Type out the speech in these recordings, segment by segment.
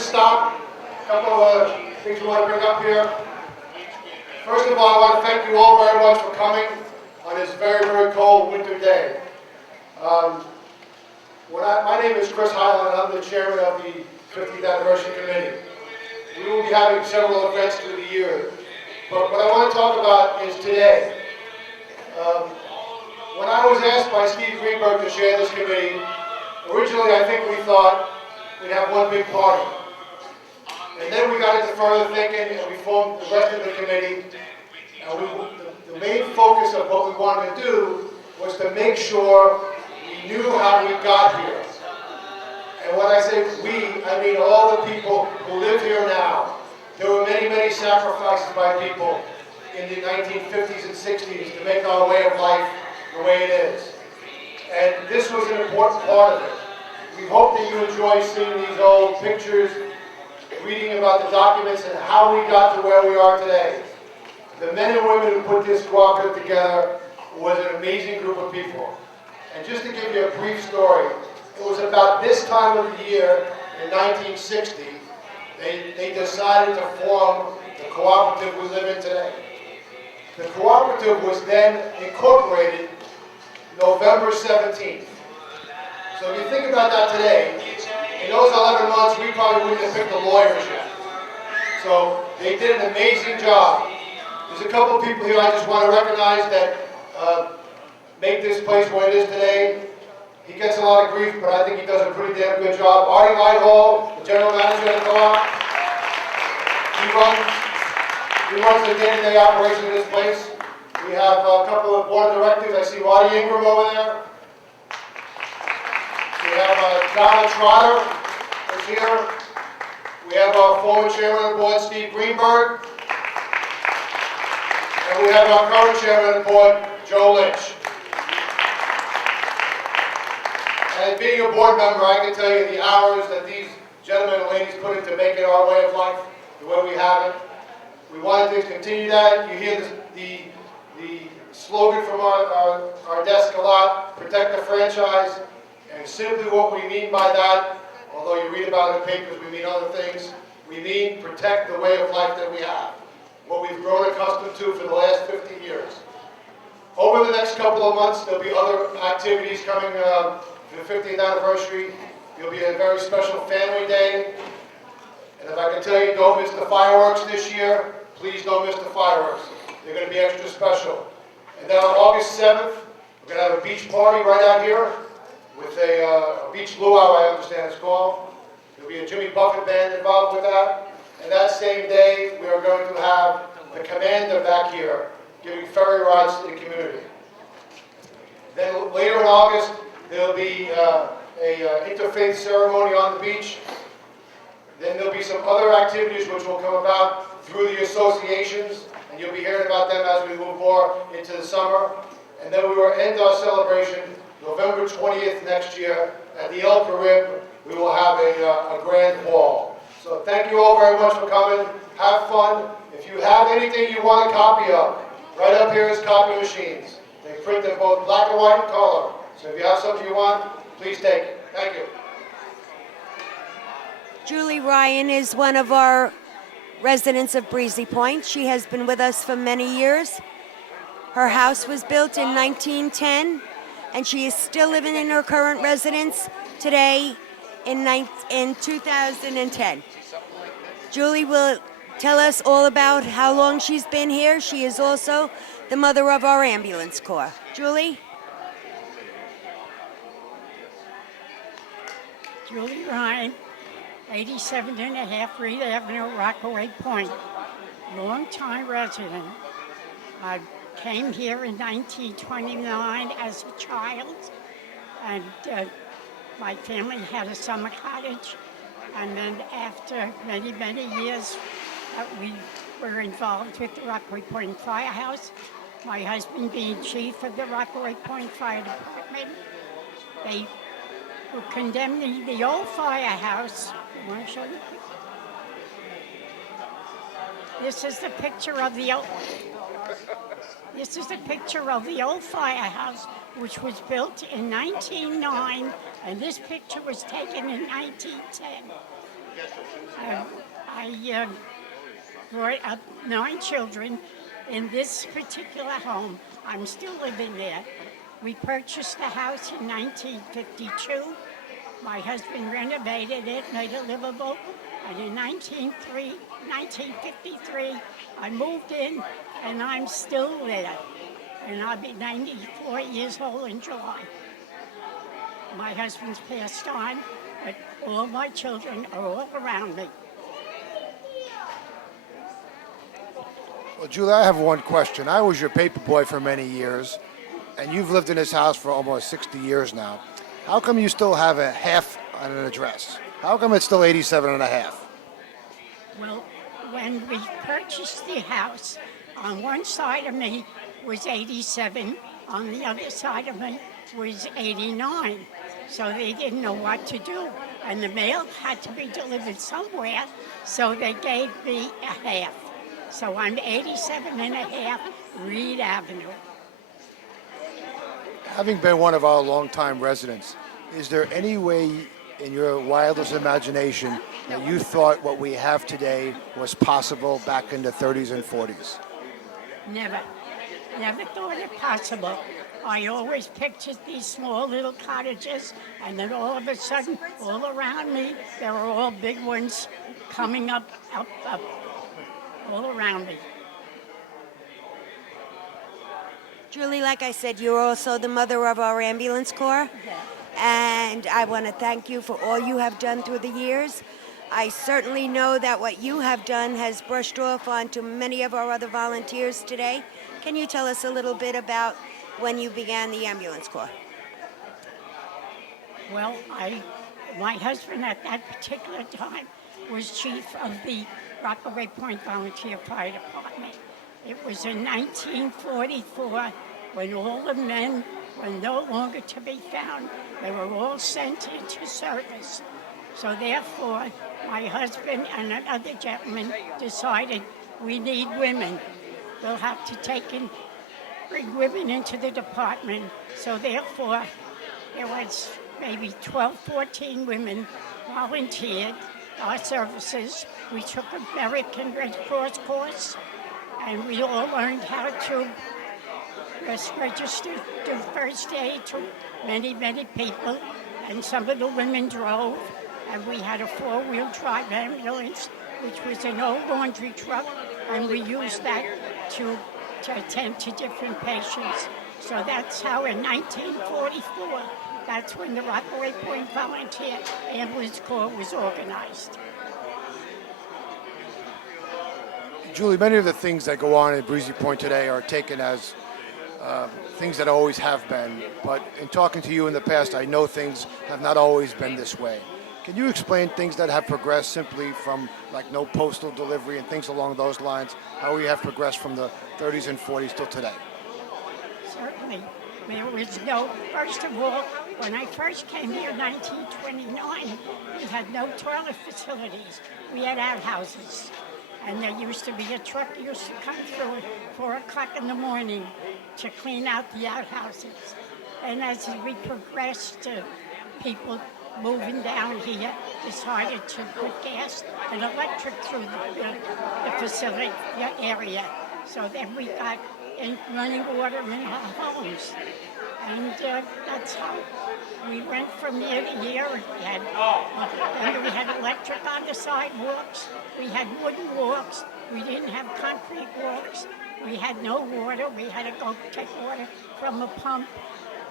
just stop. A couple of things we want to bring up here. First of all, I want to thank you all very much for coming on this very, very cold winter day. My name is Chris Highland, and I'm the chairman of the 50th Anniversary Committee. We will be having several events through the year, but what I want to talk about is today. When I was asked by Steve Greenberg to chair this committee, originally I think we thought we'd have one big party. And then we got into further thinking and we formed the rest of the committee. And the main focus of what we wanted to do was to make sure we knew how we got here. And when I say we, I mean all the people who live here now. There were many, many sacrifices by people in the 1950s and 60s to make our way of life the way it is. And this was an important part of it. We hope that you enjoy seeing these old pictures, reading about the documents and how we got to where we are today. The men and women who put this cooperative together was an amazing group of people. And just to give you a brief story, it was about this time of the year in 1960, they decided to form the cooperative we live in today. The cooperative was then incorporated November 17th. So if you think about that today, in those 11 months, we probably wouldn't have picked the lawyers yet. So they did an amazing job. There's a couple of people here I just want to recognize that make this place what it is today. He gets a lot of grief, but I think he does a pretty damn good job. Artie Lighthall, the general manager of the co-op. He runs the day-to-day operation of this place. We have a couple of board of directors. I see Roddy Ingram over there. We have Donna Trotter is here. We have our former chairman of the board, Steve Greenberg. And we have our current chairman of the board, Joe Lynch. And being a board member, I can tell you the hours that these gentlemen and ladies put into making our way of life the way we have it. We wanted to continue that. You hear the slogan from our desk a lot, protect the franchise. And simply what we mean by that, although you read about it in papers, we mean other things. We mean protect the way of life that we have, what we've grown accustomed to for the last 50 years. Over the next couple of months, there'll be other activities coming for the 50th anniversary. There'll be a very special family day. And if I can tell you, don't miss the fireworks this year. Please don't miss the fireworks. They're going to be extra special. And then on August 7th, we're going to have a beach party right out here with a beach luau, I understand it's called. There'll be a Jimmy Buffett band involved with that. And that same day, we are going to have the commander back here giving ferry rides to the community. Then later in August, there'll be an interfaith ceremony on the beach. Then there'll be some other activities which will come about through the associations, and you'll be hearing about them as we move more into the summer. And then we will end our celebration November 20th next year at the El Carib. We will have a grand ball. So thank you all very much for coming. Have fun. If you have anything you want a copy of, right up here is copy machines. They print them both black and white and color. So if you have something you want, please take it. Thank you. Julie Ryan is one of our residents of Breezy Point. She has been with us for many years. Her house was built in 1910, and she is still living in her current residence today in 2010. Julie will tell us all about how long she's been here. She is also the mother of our ambulance corps. Julie? Julie Ryan, 87.5 Reed Avenue, Rockaway Point. Long-time resident. I came here in 1929 as a child, and my family had a summer cottage. And then after many, many years, we were involved with the Rockaway Point Firehouse. My husband being chief of the Rockaway Point Fire Department. They were condemning the old firehouse. I want to show you. This is the picture of the old. This is a picture of the old firehouse, which was built in 1909, and this picture was taken in 1910. I brought up 9 children in this particular home. I'm still living there. We purchased the house in 1952. My husband renovated it, made it livable, and in 1953, I moved in, and I'm still there. And I'll be 94 years old in July. My husband's passed on, but all my children are all around me. Well, Julie, I have one question. I was your paper boy for many years, and you've lived in this house for almost 60 years now. How come you still have a half on an address? How come it's still 87 and a half? Well, when we purchased the house, on one side of me was 87, on the other side of me was 89. So they didn't know what to do. And the mail had to be delivered somewhere, so they gave me a half. So I'm 87 and a half Reed Avenue. Having been one of our longtime residents, is there any way in your wildest imagination that you thought what we have today was possible back in the 30s and 40s? Never. Never thought it possible. I always pictured these small little cottages, and then all of a sudden, all around me, there were all big ones coming up, all around me. Julie, like I said, you're also the mother of our ambulance corps. And I want to thank you for all you have done through the years. I certainly know that what you have done has brushed off onto many of our other volunteers today. Can you tell us a little bit about when you began the ambulance corps? Well, my husband at that particular time was chief of the Rockaway Point Volunteer Fire Department. It was in 1944 when all the men were no longer to be found. They were all sent into service. So therefore, my husband and another gentleman decided we need women. We'll have to bring women into the department. So therefore, there was maybe 12, 14 women volunteered our services. We took American Red Cross course, and we all learned how to register, do first aid to many, many people. And some of the women drove, and we had a 4-wheel drive ambulance, which was an old laundry truck, and we used that to attend to different patients. So that's how in 1944, that's when the Rockaway Point Volunteer Ambulance Corps was organized. Julie, many of the things that go on at Breezy Point today are taken as things that always have been. But in talking to you in the past, I know things have not always been this way. Can you explain things that have progressed simply from like no postal delivery and things along those lines, how we have progressed from the 30s and 40s till today? Certainly. There was no, first of all, when I first came here in 1929, we had no toilet facilities. We had outhouses. And there used to be a truck used to come through at 4 o'clock in the morning to clean out the outhouses. And as we progressed, people moving down here decided to put gas and electric through the facility area. So then we got running water in our homes. And that's how we went from year to year. We had electric on the sidewalks. We had wooden walks. We didn't have concrete walks. We had no water. We had to go take water from a pump.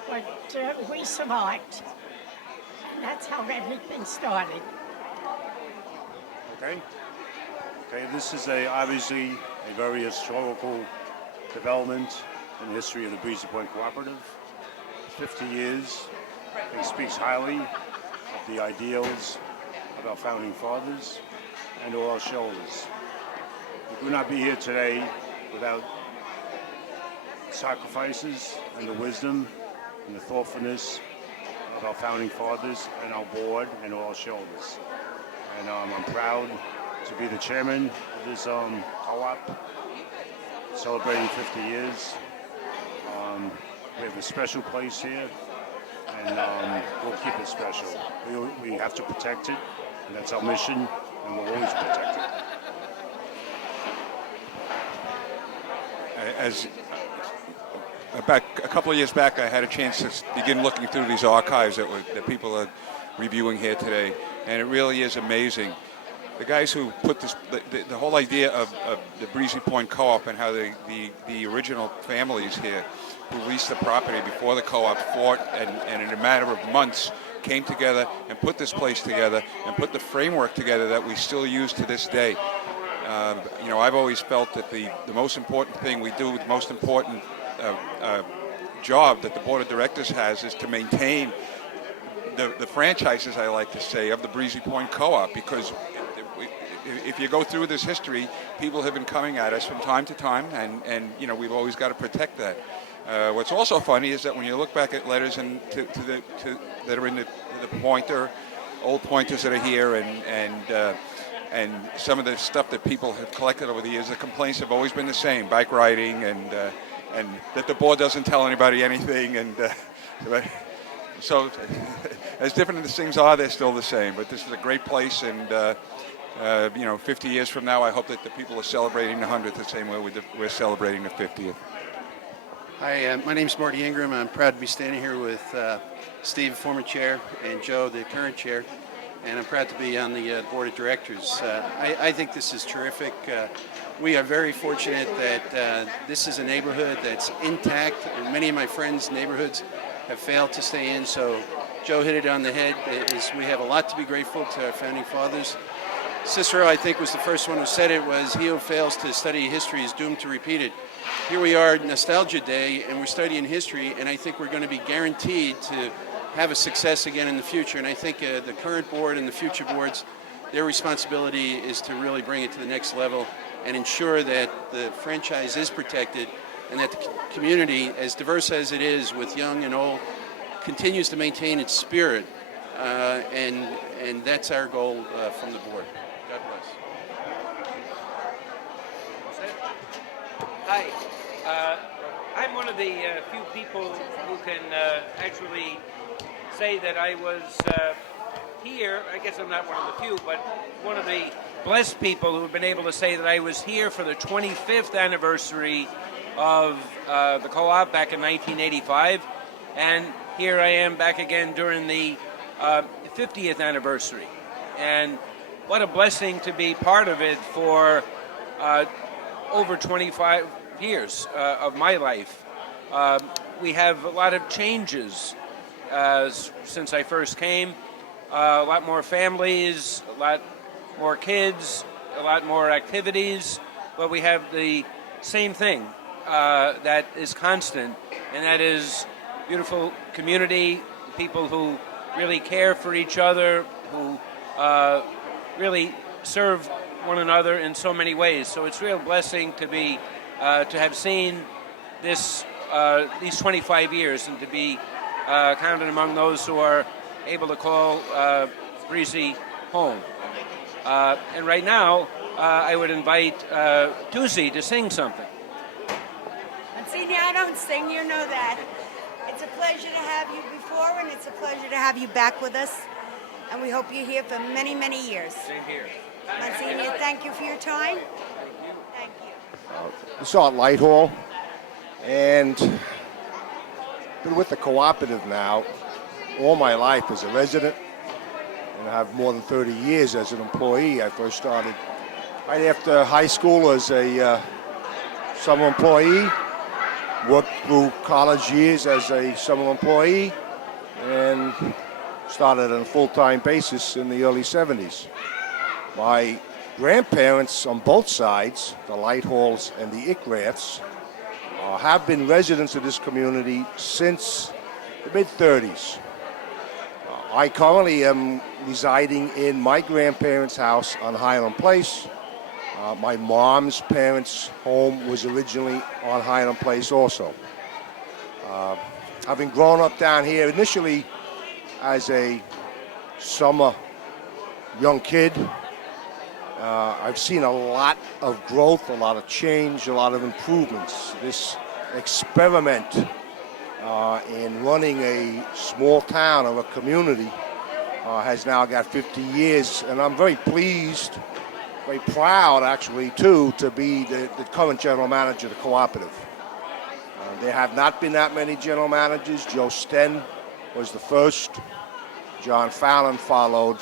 But we survived. And that's how everything started. Okay, this is obviously a very historical development in the history of the Breezy Point Cooperative. 50 years. It speaks highly of the ideals of our founding fathers and all our shoulders. We would not be here today without sacrifices and the wisdom and the thoughtfulness of our founding fathers and our board and all our shoulders. And I'm proud to be the chairman of this co-op celebrating 50 years. We have a special place here, and we'll keep it special. We have to protect it, And that's our mission, and we'll always protect it. As back a couple of years back, I had a chance to begin looking through these archives that people are reviewing here today, and it really is amazing. The guys who put this, the whole idea of the Breezy Point Co-op and how the original families here who leased the property before the co-op fought and in a matter of months came together and put this place together and put the framework together that we still use to this day. I've always felt that the most important thing we do, the most important job that the board of directors has is to maintain the franchises, I like to say, of the Breezy Point Co-op, because if you go through this history, people have been coming at us from time to time, and we've always got to protect that. What's also funny is that when you look back at letters that are in the pointer, old pointers that are here, and some of the stuff that people have collected over the years, the complaints have always been the same: bike riding, and that the board doesn't tell anybody anything, and so as different as things are, they're still the same. But this is a great place, and 50 years from now, I hope that the people are celebrating the 100th the same way we're celebrating the 50th. Hi, my name's Marty Ingram. I'm proud to be standing here with Steve, former chair, and Joe, the current chair, and I'm proud to be on the board of directors. I think this is terrific. We are very fortunate that this is a neighborhood that's intact, and many of my friends' neighborhoods have failed to stay in, so Joe hit it on the head. We have a lot to be grateful to our founding fathers. Cicero, I think, was the first one who said it, was he who fails to study history is doomed to repeat it. Here we are, Nostalgia Day, and we're studying history, and I think we're going to be guaranteed to have a success again in the future. And I think the current board and the future boards, their responsibility is to really bring it to the next level and ensure that the franchise is protected and that the community, as diverse as it is with young and old, continues to maintain its spirit. And that's our goal from the board. God bless. Hi, I'm one of the few people who can actually say that I was here. I guess I'm not one of the few, but one of the blessed people who have been able to say that I was here for the 25th anniversary of the co-op back in 1985, and here I am back again during the 50th anniversary. And what a blessing to be part of it for over 25 years of my life. We have a lot of changes since I first came. A lot more families, a lot more kids, a lot more activities, but we have the same thing that is constant, and that is beautiful community, people who really care for each other, who really serve one another in so many ways. So it's a real blessing to be to have seen this these 25 years and to be counted among those who are able to call Breezy home. And right now, I would invite Tuzi to sing something. Monsignor, I don't sing, you know that. It's a pleasure to have you before, and it's a pleasure to have you back with us. And we hope you're here for many, many years. Same here. Monsignor, thank you for your time. Thank you. This is Art Light Hall, and been with the cooperative now all my life as a resident, and I have more than 30 years as an employee. I first started right after high school as a summer employee, worked through college years as a summer employee, and started on a full-time basis in the early 70s. My grandparents on both sides, the Lighthals and the Ickraths, have been residents of this community since the mid-30s. I currently am residing in my grandparents' house on Highland Place. My mom's parents' home was originally on Highland Place also. Having grown up down here initially as a summer young kid, I've seen a lot of growth, a lot of change, a lot of improvements. This experiment in running a small town or a community has now got 50 years, and I'm very pleased, very proud actually too, to be the current general manager of the Cooperative. There have not been that many general managers. Joe Sten was the first. John Fallon followed.